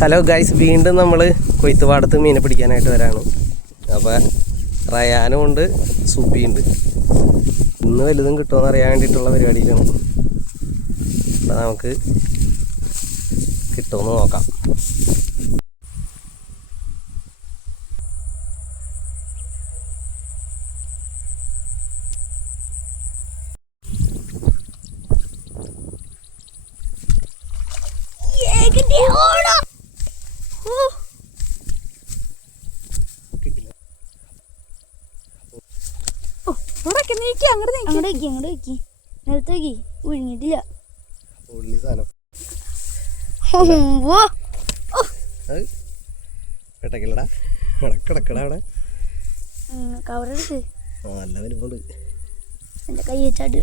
Hello guys, വീണ്ടും നമ്മൾ കൊയ്ത്തുപാടത്ത് മീനെ പിടിക്കാനായിട്ട് വരാണ്. അപ്പോൾ റയാനും ഉണ്ട്, സുബിയുണ്ട്. ഇന്ന് വലുതും കിട്ടുമെന്ന് അറിയാൻ വേണ്ടിയിട്ടുള്ള പരിപാടിയിലാണ്. അപ്പോൾ നമുക്ക് കിട്ടുമെന്ന് നോക്കാം. ഒഴുങ്ങിട്ടില്ല. നല്ല വലിപ്പമുണ്ട്. എന്റെ കൈ വെച്ചാട്ട്